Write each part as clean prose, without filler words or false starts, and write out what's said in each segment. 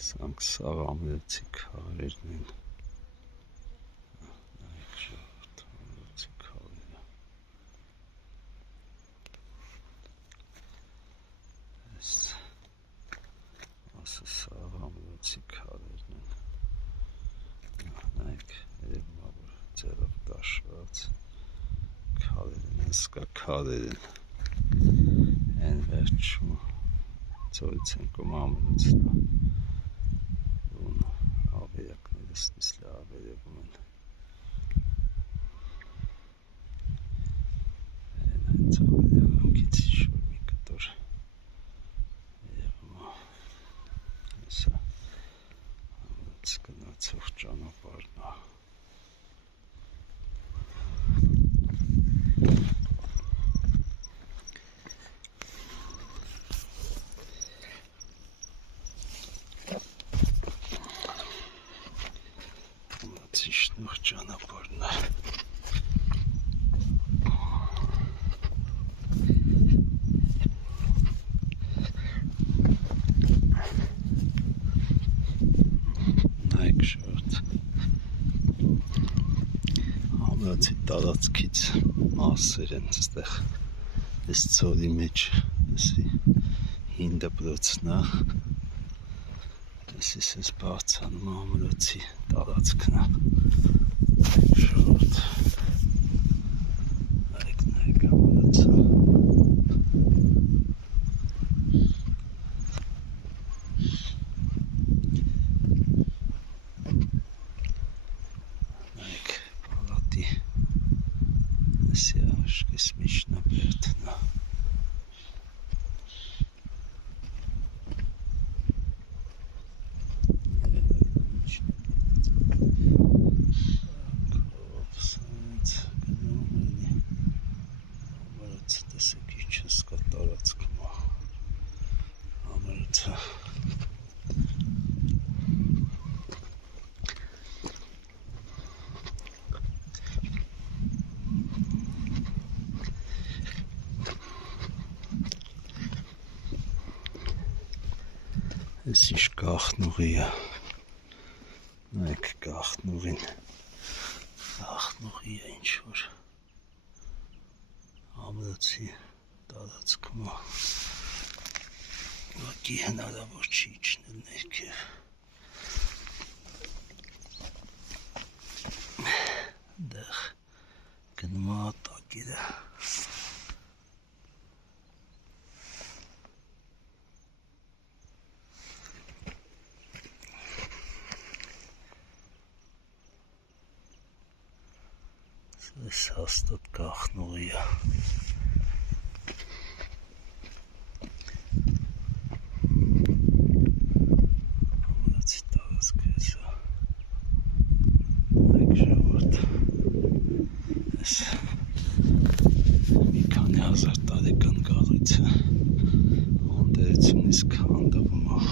Սրանք սաղամլոցի քարերն են։ Նայեք ժողովուրդ, ամլոցի քարերը։ Այս ասը սաղամլոցի քարերն են։ Նայեք, երևում է, որ ձեռով կաշված քարեր են, հսկա քարեր են։ Են վերջում ծորից են կոմ ամլոցն է։ Ավերակներս նիսլա ավերևում են։ Հենց ավերևանքից շոր մի կտոր երևում է։ Հեսա ամլոց գնացող ճանապարհն է։ Շնորհ ճանապարհն է։ Նայեք ժողովուրդ, ամլոցի տարածքից մասեր են այստեղ, այս ծորի մեջ, էսի հին դպրոցն է, էսի բարձրանում ամլոցի տարածքն է։ Ժողովուրդ, նայեք ամլոցը։ Նայեք պալատի էսի աշկես միջնաբերդն է։ Այս ինչ գաղտնուղի է, նայեք գաղտնուղին, գաղտնուղի է ինչ-որ ամլոցի տարածքում է, ուղղակի հնարավոր չի իջնել ներքև, դեղ գնում է տակերը։ Այս հաստատ գաղտնուղի է։ Ամլոցի տարածքը էսա։ Նայեք ժողովուրդ, այս մի քանի հազար տարեկան կառույցը անդերությունից քանդվում է։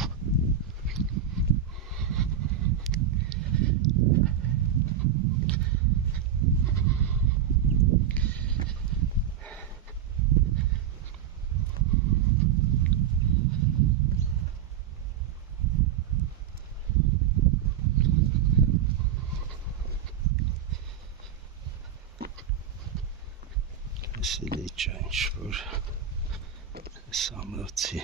Սիլիճա ինչ-որ այս ամլոցի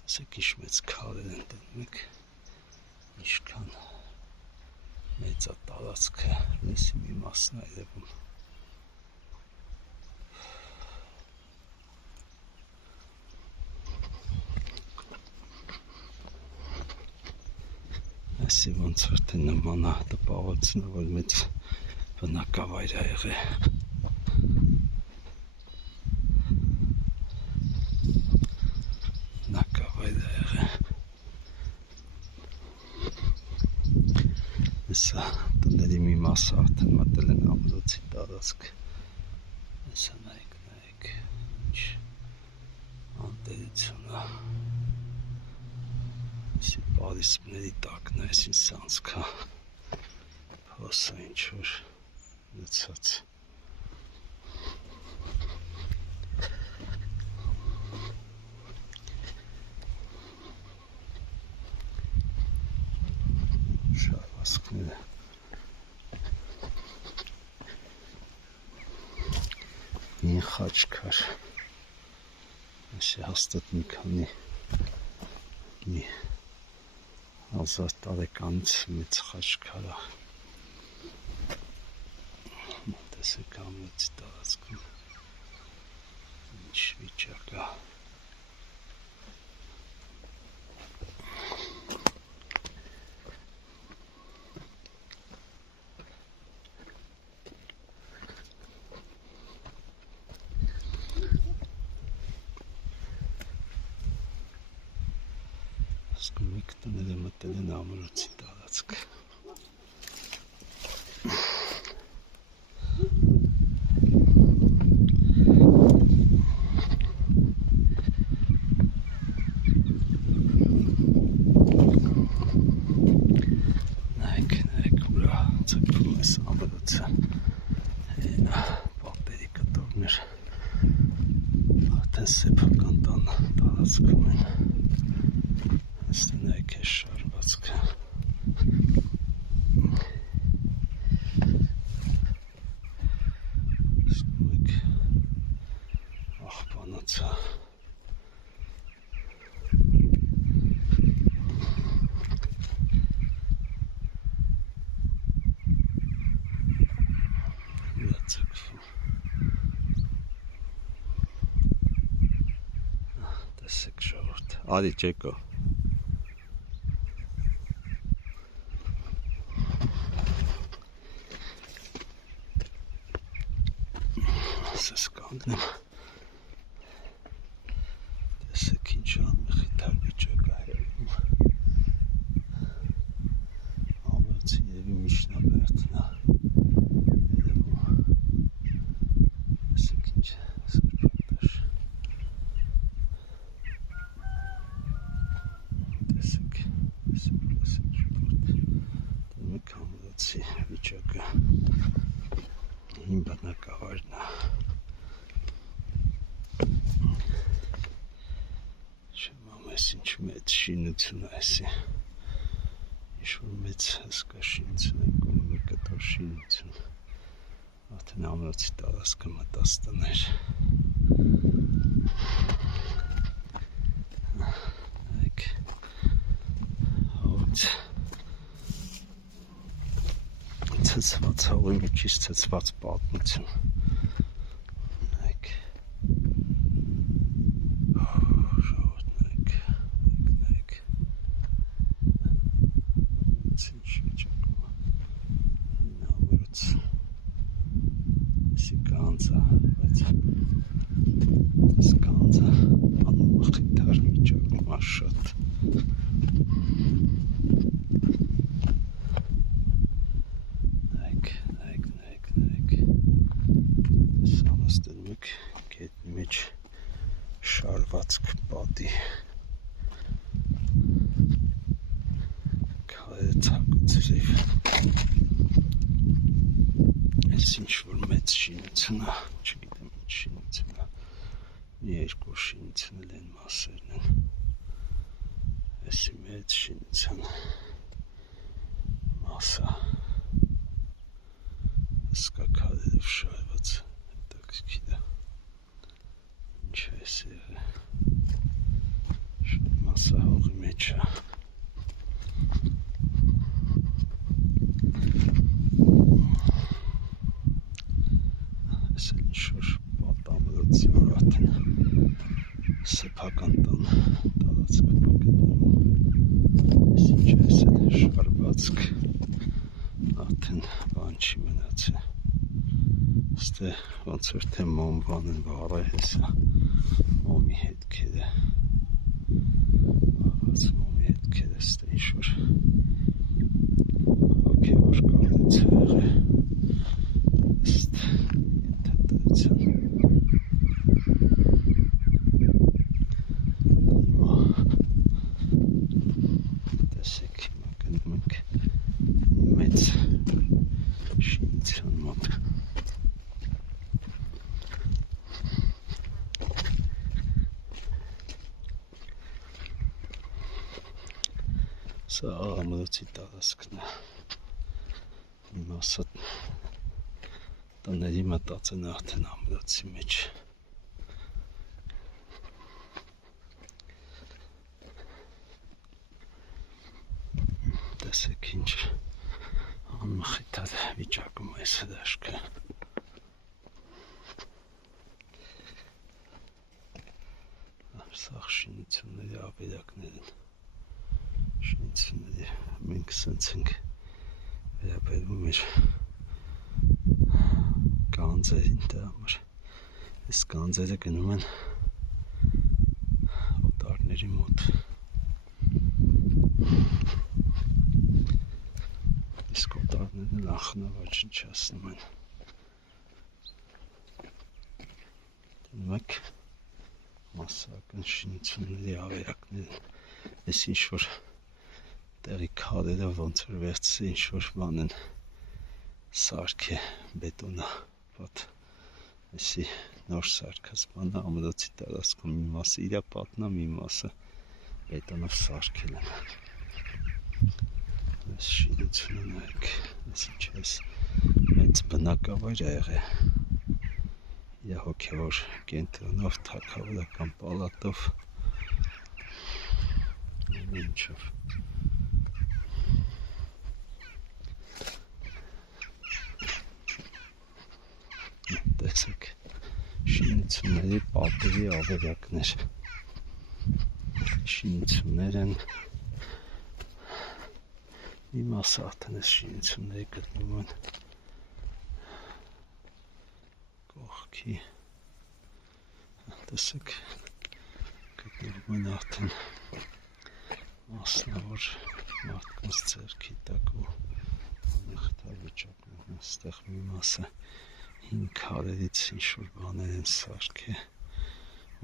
տեսեք ինչ մեծ քարեր են դնում, ինչքան մեծ է տարածքը, լեսի մի մասն է երևում։ Այսի ոնց որ թե նման է տպավորությունը, որ մեծ բնակավայր է եղել։ Հեսա տների մի մասը արդեն մտել են ամլոցի տարածք։ Հեսա նայեք, ինչ անտերություն է։ Հեսի պարիսպների տակն է, այս ինչ սանցքա, փոսը ինչ-որ լցած։ Ասկները Մին խաչքար Այսի հաստատ մի քանի մի 1000 տարեկանից մեծ խաչքար է տեսեք ամրոցի տարածքում ինչ վիճակ է Մեկ տները մտել են ամրոցի տարածք նայք ուրա ծպվում ես ամրոցը պատերի կտորներ արդեն սեփական տան տարածքում են Այստեղ է շարվածքը Ասկում եք աղբանոցը Ուրա ծկվում Տեսեք ժողովուրդ Արի Ջեկո Ասես կանգնեմ Տեսեք ինչ անմխիթար վիճակ է հերվում Ամրոցի երևի միջնաբերդն է երևում Տեսեք ինչ սրբատաշ Տեսեք ժողովուրդ Դնում եք ամրոցի վիճակը Հին բնակավարն է Չեմ ամես ինչ մեծ շինություն է այսի Ինչ-որ մեծ հսկա շինություն է կոնում է կտոր շինություն Արդեն ամրոցի տարածքը մտած տներ Նայք Հողից Ցցված հողի միջից ցցված պատմություն Նայք Ժողովուրդ նայք Ինչ վիճակում է Հին ամրոց Այսի կանձ է բայց Այս կանձը անմխիթար վիճակում է շատ Գետնի մեջ շարվածք պատի Քարե ցակուցրիվ Այս ինչ-որ մեծ շինություն է Չգիտեմ ինչ շինություն է Մի երկու շինություն են մասերն են Այսի մեծ շինության մասը Հսկա քարերով շարված հետաքրքիր է Ինչ է այս եղել Շատ մասը հողի մեջ է Այս էլ ինչ-որ պատամրոցի որ արդեն սեփական տան տարածքում է գտնվում Այս ինչ է այս էլ շարվածք Արդեն բան չի մնացել Ստե ոնց որ թե մոմվան են վառել հեսա Մոմի հետքերը Վառած մոմի հետքերը ստե ինչ-որ հոգևոր կարդից եղել Ըստ ենթադրության Հիմա Տեսեք հիմա գնում ենք մեծ շինության մոտ Սա ամրոցի տարածքն է մի մասը տների մտած են արդեն ամրոցի մեջ։ Տեսեք ինչ անմխիթար վիճակում է դաշտը։ Սաղ շինությունների ավերակներ են։ Շինությունների մենք սենց ենք վերաբերվում էր գանձերին, դա համար այս գանձերը գնում են օտարների մոտ։ Իսկ օտարներն էլ անխնավար չնչացնում են։ Դնվեք մասսական շինությունների ավերակներ են, այս ինչ-որ տեղի քարերը ոնց որ վերցրի ինչ-որ բան են սարք է, բետոնա, պատ, այսի նոր սարքած բանը ամրոցի տարածքում մի մասը իրա պատնա, մի մասը բետոնով սարքել են։ Այս շինությունը նայեք, այս ինչ այս մեծ բնակավայր է եղել, իր հոգևոր կենտրոնով, թագավորական պալատով, ինչով։ Տեսեք, շինությունների պատերի ավերակներ, շինություններ են, մի մասը արդեն այս շինությունների գտնվում են կողքի, տեսեք, գտնվում են արդեն մասնավոր մարդկանց ձեռքի տակ ու անմխիթար վիճակում, այստեղ մի մասը հին քարերից ինչ-որ բաներ են սարքել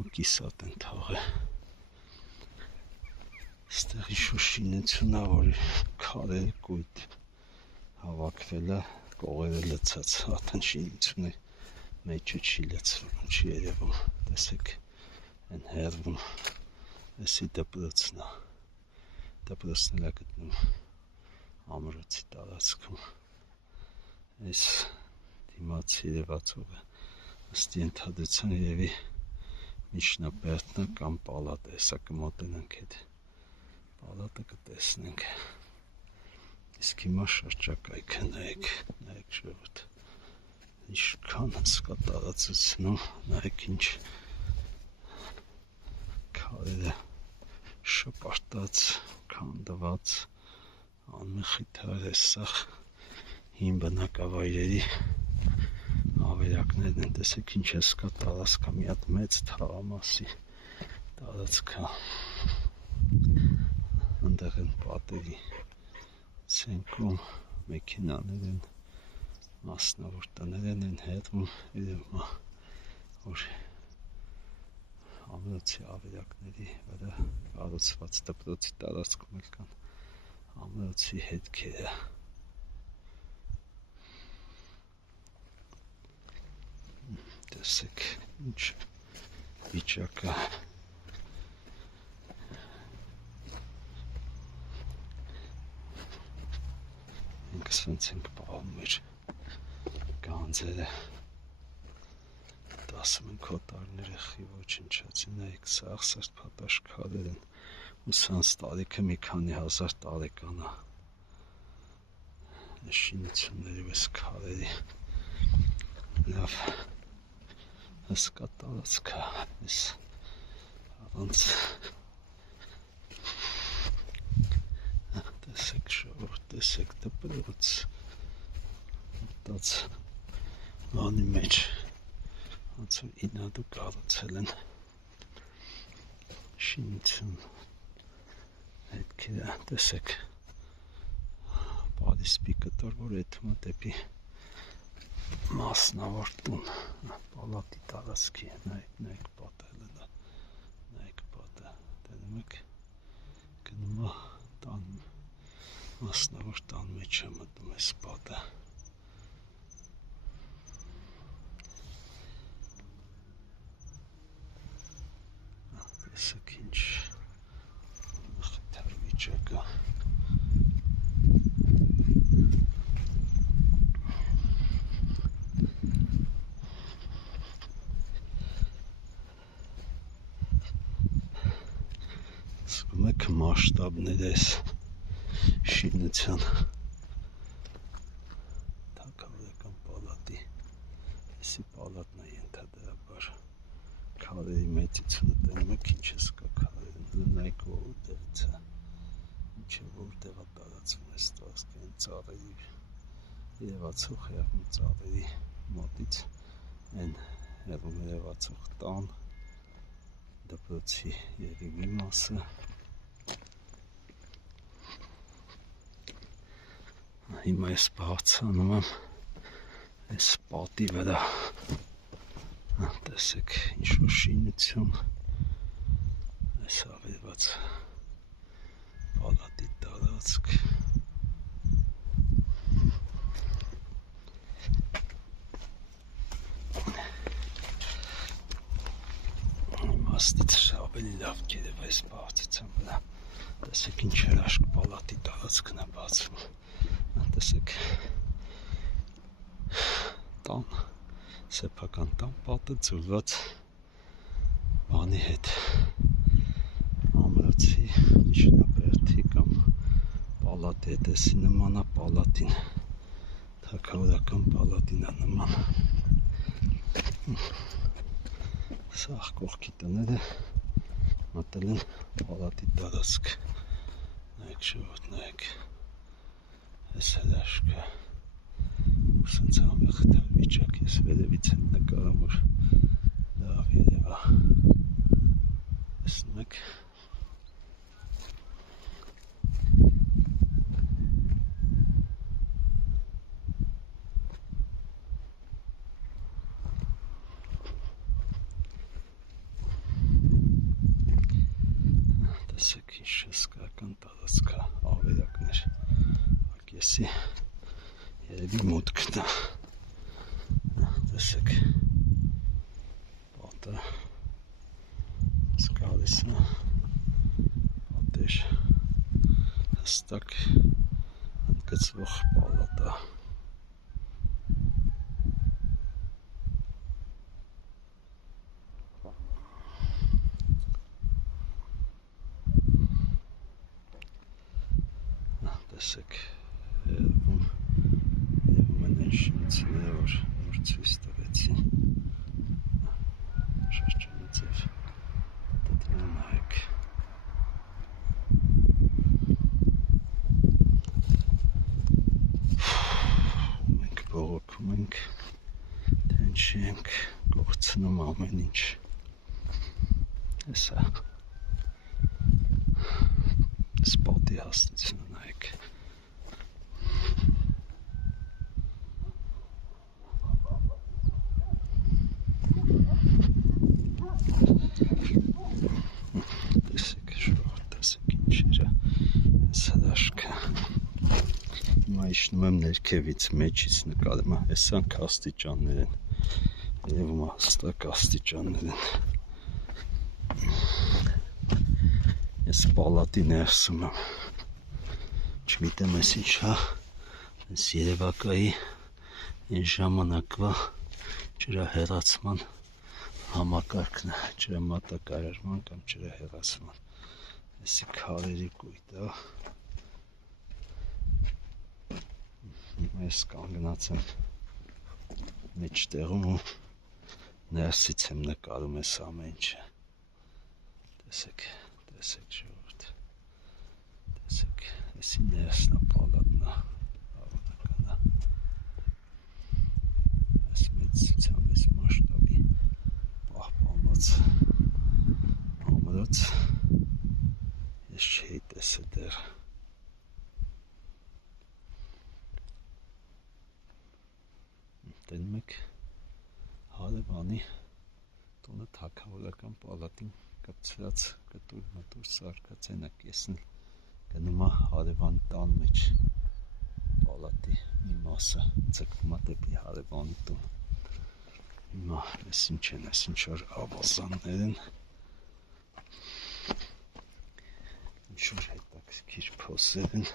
ու կիսատ են թաղել։ Այստեղ ինչ-որ շինությունա, որ քարերը կույտ հավաքվել է, կողերը լցած, արդեն շինությունը մեջը չի լցվում, չի երևում, տեսեք, են հեռվում, այսի դպրոցն է, դպրոցն էլ է գտնում ամրոցի տարածքում, այս դիմաց երևացողը ըստ ենթադրության երևի միջնաբերդն է կամ պալատ է, հեսա կմոտենանք այդ պալատը կտեսնենք, իսկ հիմա շրջակայքը նայեք ժողովուրդ, ինչքան հսկա տարածությունում, նայեք ինչ քարերը շպարտած, քանդված, անմխիթար է, սաղ հին բնակավայրերի ավերակներն են, տեսեք ինչ հսկա տարածքա, մի հատ մեծ թաղամասի տարածքա, ընդեղ են պատերի ցենքում մեքենաներ են, մասնավոր տներ են հետում, երևում է, որ ամրոցի ավերակների վրա կառուցված դպրոցի տարածքում էլ կան ամրոցի հետքերը։ Տեսեք ինչ վիճակը։ Մենք սենց ենք պահում մեր գանձերը, ասում ենք օտարները խի ոչնչացի, նայեք սաղ սրբատաշ քարեր են, ու սանց տարիքը մի քանի հազար տարեկան է, շինությունների ու այս քարերի, լավ հսկա տարածք է, այս առանց տեսեք ժողովուրդ, տեսեք դպրոց մտած բանի մեջ, ոնց որ ինադու կառուցել են շինություն, հետքերը, տեսեք Պարիսպի կտոր, որ եթում է դեպի մասնավոր տուն, պալատի տարածքի, նայեք պատը, նայեք պատը, տենում եք, գնում է տան, մասնավոր տան մեջ է մտնում այս պատը, տեսեք ինչ մխիթար վիճակը, մասշտաբներ էս շինության թագավորական պալատի էսի պալատն է ենթադրաբար քարերի մեծությունը տենում եք ինչ ես կա քարերն նայեք որտեղից է ինչը որտեղ է տարածվում էս տարածքային ծառերի երևացող հեղում ծառերի մոտից են հեղում երևացող տան դպրոցի երևի մասը հիմա ես բարձրանում եմ այս պատի վրա տեսեք ինչ-որ շինություն այս ավերված պալատի տարածք Աստից ավելի լավ կերև այս բարձրության վրա տեսեք ինչ հրաշք պալատի տարածքն է բացվում տեսեք տան սեփական տան պատը ձուլված բանի հետ ամրոցի միջնաբերդի կամ պալատի հետ էսի նման է պալատին թագավորական պալատին է նման Սա կողքի տները մտել են պալատի տարածք նայեք ժողովուրդ նայեք այս հրաշքը ու սենց համեղ վիճակ ես վերևից եմ նկարում որ լավ երևա տեսնում եք Տեսեք ինչ հսկայական տարածք է ավերակներ ակեսի երևի մուտքն է տեսեք պատը գալիս է պատեր հստակ ընդգծվող պալատ է Տեսեք, երևում են այն շինությունները, որ ցույց տվեցին շրջանաձև դրան նայեք մենք բողոքում ենք թե ինչի ենք կորցնում ամեն ինչ հեսա սպատի հաստությունը նայեք Իջնում եմ ներքևից, մեջից նկարում եմ, հեսանք աստիճաններ են, երևում է հստակ աստիճաններ են, ես պալատի ներսում եմ, չգիտեմ ես ինչ հա, ես երևակայի են ժամանակվա ջրահեռացման համակարգն է, ջրամատակարարման կամ ջրահեռացման, եսի քարերի կույտ է, Հիմա ես կանգնած եմ մեջտեղում ու ներսից եմ նկարում ես ամեն ինչը տեսեք ժողովուրդ տեսեք եսի ներսն է պալատն է հավանական է այս մեծությամբ այս մասշտաբի պահպանված ամրոց ես չէի տեսել դեռ Տենում եք հարևանի տունը թագավորական պալատին կպցրած կտուր սարկած են կեսն գնում է հարևանի տան մեջ պալատի մի մասը ձգվում է դեպի հարևանի տուն հիմա ես ինչ են ես ինչ որ ավազաններ են ինչ որ հետաքրքիր փոսեր են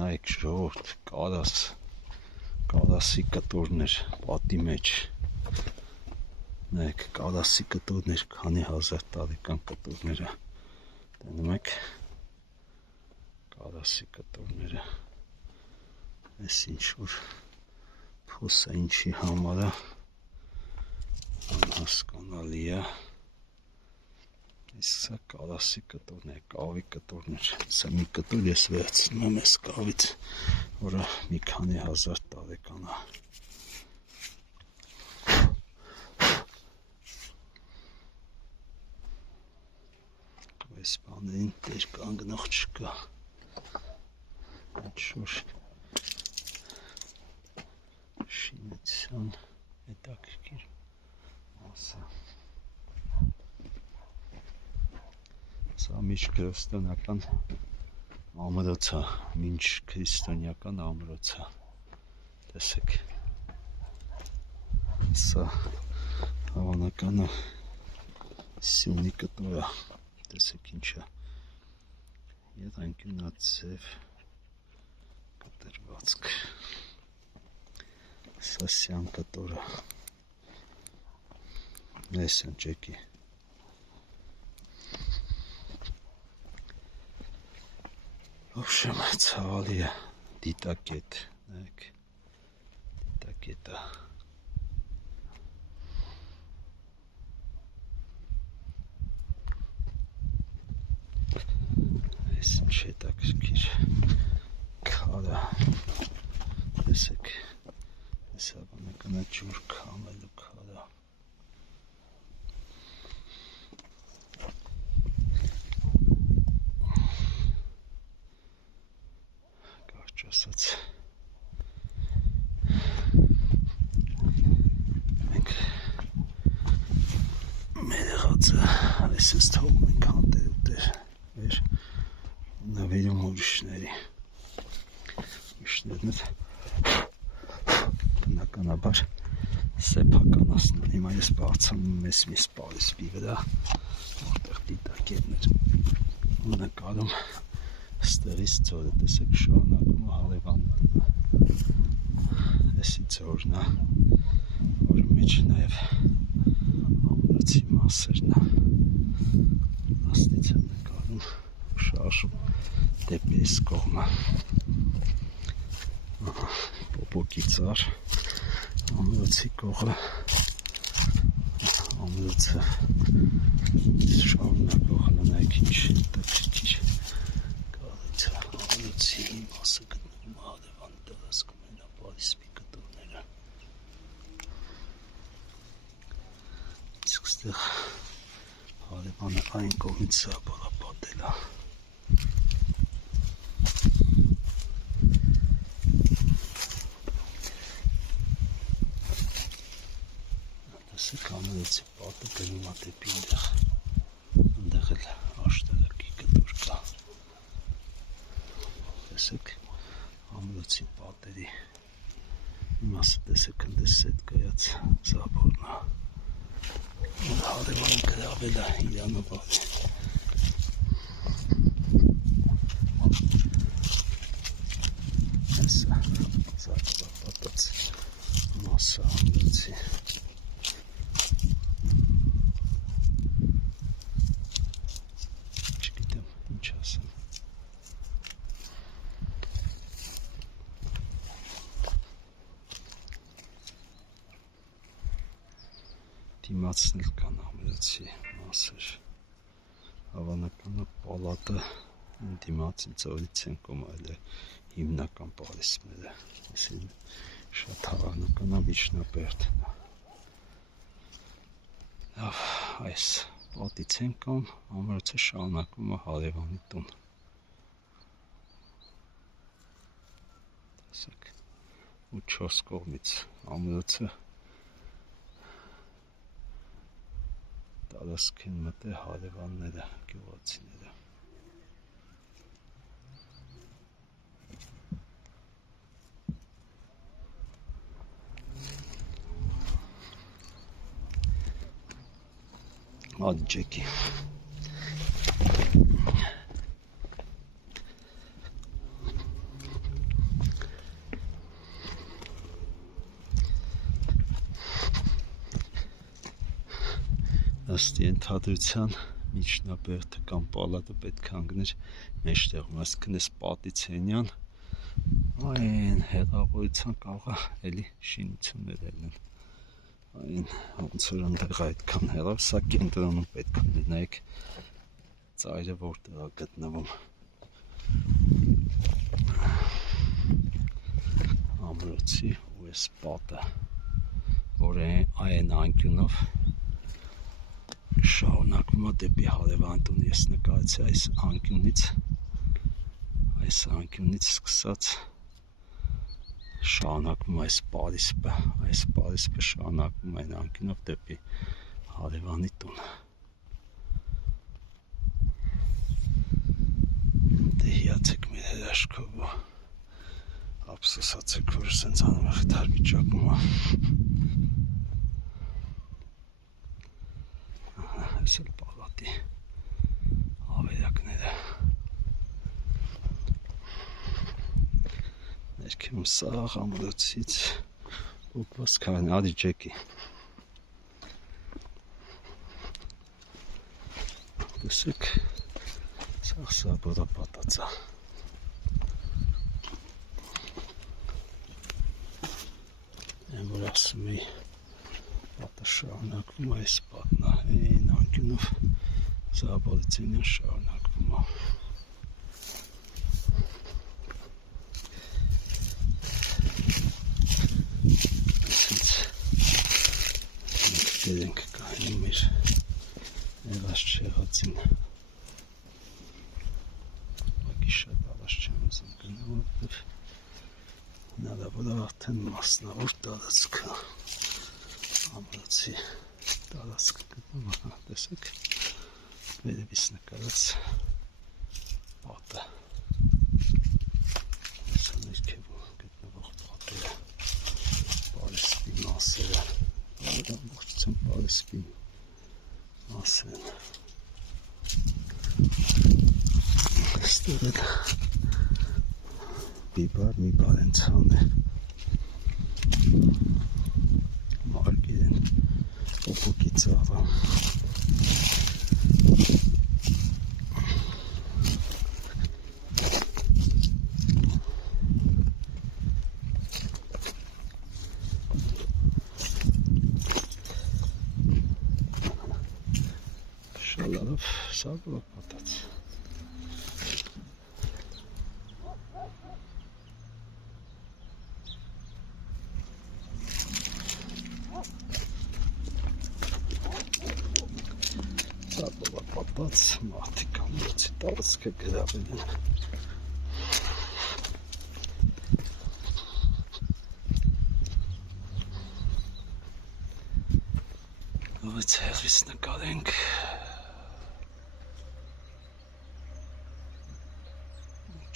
նայեք ժողովուրդ կարասի կտորներ պատի մեջ նայեք կարասի կտորներ քանի հազար տարեկան կտորները տենում եք կալասի կտորները, այս ինչ-որ փոսը ինչի համար է, անհասկանալի է, իսկ սա կալասի կտորներ, կավի կտորներ, սա մի կտոր ես վերցնում եմ այս կավից, որը մի քանի հազար տարեկան է։ Այս բաներին տեր կանգնող չկա, ինչ-որ շինության հետաքրքիր մասը։ Սա մինչ քրիստոնեական ամրոց է, մինչ քրիստոնեական ամրոց է, տեսեք, սա հավանականը սյունի կտոր է, տեսեք ինչ է, եռանկյունաձև կտրվածք, սա սյան կտոր է, այս են ճեկի, Ոբշեմ, ցավալի է, դիտակետ, նայեք, դիտակետ է, այս ինչ հետաքրքիր քար է, տեսեք, այս հավանական է ջուր քամելու քար է, ասած մենք մեր եղածը այսպես թողում ենք հանդեր ուտեր մեր նվիրում ուրիշներն բնականաբար սեփականացնեն, հիմա ես բարձանում ես մի սպարիսպի վրա, որտեղ դիտակետներ նկարում ստերից ծորը, տեսեք շարունակում է հարևանը, էսի ծորն է, որ մեջ նաև ամրոցի մասերն է, աստից եմ նկարում, շարժում դեպի այս կողմը, պոպոկի ծար, ամրոցի կողը, ամրոցը շարունակող նայեք ինչ հետաքրքիր ամրոցի մասը գտնվում է հարևանի տարածքում պարիսպի կտորները, իսկ ստեղ հարևանը այն կողմից սրաբարապատել է, տեսեք ամրոցի պատը գնում է դեպի այնտեղ էլ աշտարակի կտոր կա, տեսեք ամրոցի պատերի իմասը տեսեք ընդես սետ կայաց զաբորն է, հարևանը գրավել է իրանովար է, այսը զարգապատած մասը ամրոցի, չգիտեմ ինչ ասեմ, դիմացն էլ կան ամրոցի մասեր, հավանականը պալատը դիմացի ծորից են կոմայել է հիմնական պարիսպները, շատ հավանական է միջնաբերդն է, այս պատից են կամ ամրոցը շարունակում է հարևանի տուն, տեսեք, ու 4 կողմից ամրոցը տարածք են մտել հարևանները, գյուղացիները, Hadi Jackie. Ըստ ենթադրության միջնաբերդը կամ պալատը պետք է անգներ մեջտեղում, այսինքն այս պատից հենյան այն հեռավորության կարող է էլի շինություններ ելնեն, այն ոնց որ ընդեղ այդքան հեռավ, սա կենտրոնում պետք է լինի, նայեք ծայրը որտեղ է գտնվում, ամրոցի ու այս պատը, որ այն անկյունով շարունակվում է դեպի հարևան տուն, ես նկարեցի այս անկյունից սկսած շարունակվում այս պարիսպը շարունակվում այն անկյունով դեպի հարևանի տուն, դե հիացեք մեր հրաշքով, ափսոսացեք, որ սենց անվախտար վիճակում է, այս էլ պալատի ավերակները, ներքևում սաղ ամրոցից ուկված քարն արի ջեկի, տեսեք, սաղ բորա պատածա, են որ ասում էի պատը շարունակվում այս պատն է, այն անկյունով Զաբորիցենյան շարունակվում է, այսինց մենք դեր ենք կայնում մեր եղած չեղածին, ուղղակի շատ առաջ չեմ ուզում գնալ, որովհետև հնարավոր է արդեն մասնավոր տարածքը, ամրոցի տարածքը գտնվում, տեսեք, վերևից նկարած պատը, սա ներքևում գտնվող պատերը, պարիսպի մասերը, ամբողջությամբ պարիսպի մասեր են, այստեղ էլ մի բար են ցան է, մարգեր են, օպոկի ծաղը, շալարով սաղ պատած, պատած մարդիկ ամրոցի տարածքը գրավել են, Ովից հեղից նկարենք,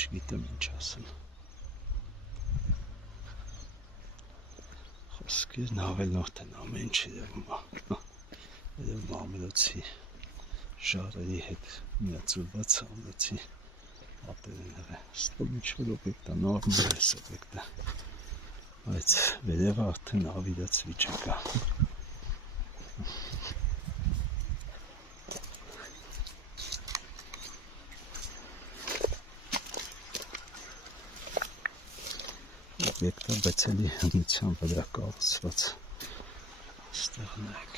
չգիտեմ ինչ ասեմ, խոսքերն ավելորդ են ամեն ինչ երևում ամրոցի ժարերի հետ միացուրված ամրոցի պատեր են եղել, ստոլ ինչ-որ օբյեկտ է, նորմալ է այս օբյեկտը, բայց վերևը արդեն ավիրած վիճակ է, օբյեկտը բայց էլի հնության վրա կառուցված, այստեղ նայեք,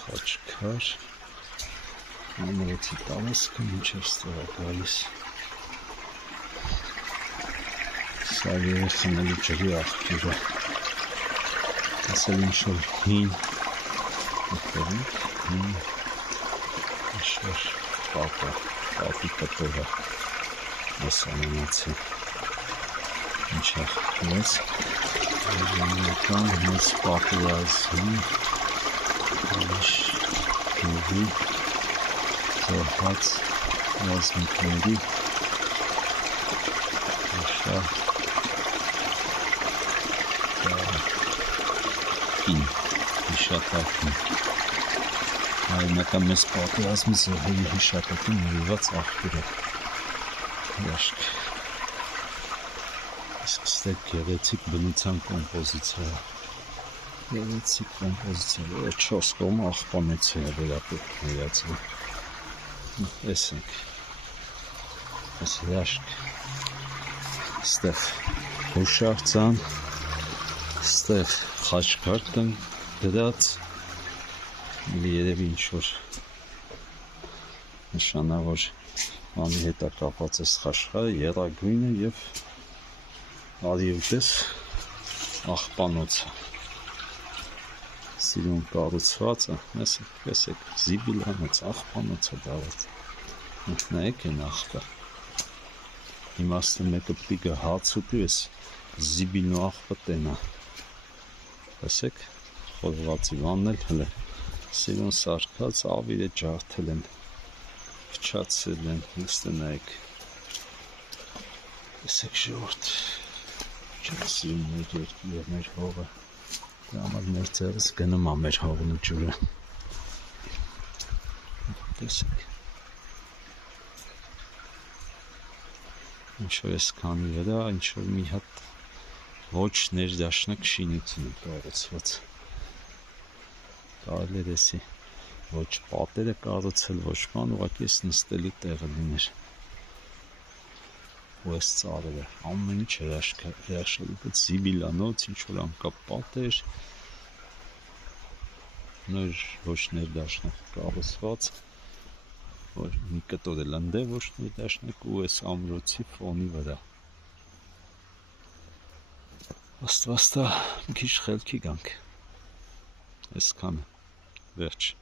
խաչքար, ամրոցի տարածքը մինչև ստեղ է գալիս, սա երեխաների ջրի աղբյուրը, ասել ինչ-որ հին ինչ-որ պատի կտորը ասանանացի, ինչ աղբյուրս, այժանական մեծ պատուրազնի, գյուղի զոհված ռազմիկների հիշատակում, հայնական մեծ պատերազմի զոհերի հիշատակում նվիրված աղբյուր է, հրաշք, իսկ ստեղ գեղեցիկ բնության կոմպոզիցիա, Գեղեցիկ կոմպոզիցիա, 4 կողմը աղբանեցի է վերապրկնելացի։ Տեսենք, այս հրաշք, ստեղ հուշարձան, ստեղ խաչքարտ են դրած, երևի ինչ-որ նշանավոր անի հետ է կապած այս խաչքարը, եռագույնը և արիուտես աղբանոցը։ Սիրուն կառուցվածը, տեսեք, զիբիլանոց, աղբանոցը դավաց։ Նայեք են աղբը։ Իմաստը մեկը պիտի հաց ուտի, ես զիբիլն ու աղբը տենա։ Տեսեք, խորվածի վաննել հլը, սիրուն սարկած, ավիրը ջարդել են, փչացել են, նստը նայեք։ Տեսեք ժողովուրդ, չեմ սիրուն մեր հողը։ Դրա համար մեր ձեռս գնում է մեր հողն ու ջուրը։ Տեսեք։ Ինչ-որ ես քանի վրա, ինչ-որ մի հատ ոչ ներդաշնակ շինություն է կառուցված։ Կարելի է դեսի ոչ պատերը կառուցել, ոչ բան, ուղղակի ես նստելու տեղը լիներ։ Ու այս ծառերը, ամեն ինչ հրաշալի, զիբիլանոց, ինչ-որ անկապ պատեր, նոր ոչ ներդաշնակ կառուցված, որ մի կտոր էլ ընդ է ոչ ներդաշնակ ու այս ամրոցի ֆոնի վրա։ Աստվածտա մի քիչ խելքի գանք, այսքանը, վերջ։